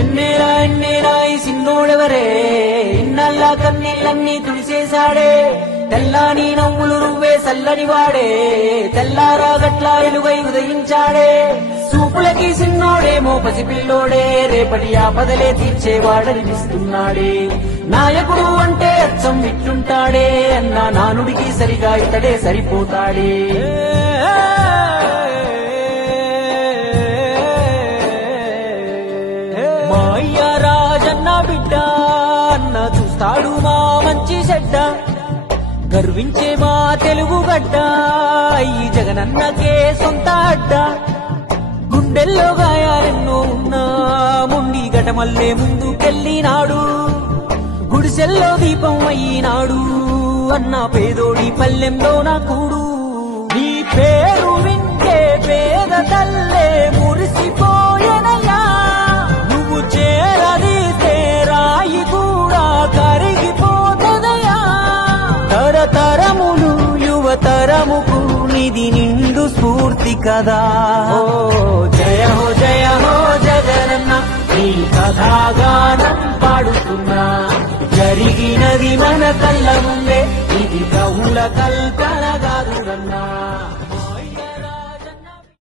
ఎన్నేరా ఎన్నేరా ఈ సిన్నోడెవరే ఇన్నల్ల కన్నీళ్ళన్నీ తుడిసేశాడే తెల్లాని నవ్వులు నువ్వే చల్లని వాడే తెల్లారా గట్ల ఎలుగై ఉదయించాడే చూపులకి సిన్నోడేమో పసిపిల్లోడే రేపటి ఆపదలే తీర్చేవాడనిపిస్తున్నాడే నాయకుడు అంటే అచ్చం ఇట్లుంటాడే అన్న నానుడికి సరిగా ఇతడే సరిపోతాడే మా అయ్య రాజన్న బిడ్డ అన్న చూస్తాడు మా మంచి చెడ్డ గర్వించే మా తెలుగు గడ్డ ఈ జగనన్నకే సొంత అడ్డ గుండెల్లో గాయాలెన్నో ఉన్నా ముండి గటమల్లే ముందుకెళ్ళినాడు గుడిసెల్లో దీపం అయినాడు అన్న పేదోడి పల్లెంలో నా కూడు నీ పేరు వింటే పేద తల్లే మురిసిపోయనయా నువ్వు చేరదీస్తే రాయి కూడా కరిగిపోతదయా తరతరములు యువతరముకు నిధి నిండు స్ఫూర్తి కదా జయ హో జగనన్న నీ కథాగానం పాడుతున్నా జరిగినది మన కళ్ళ ముందే ఇది కవుల కల్పన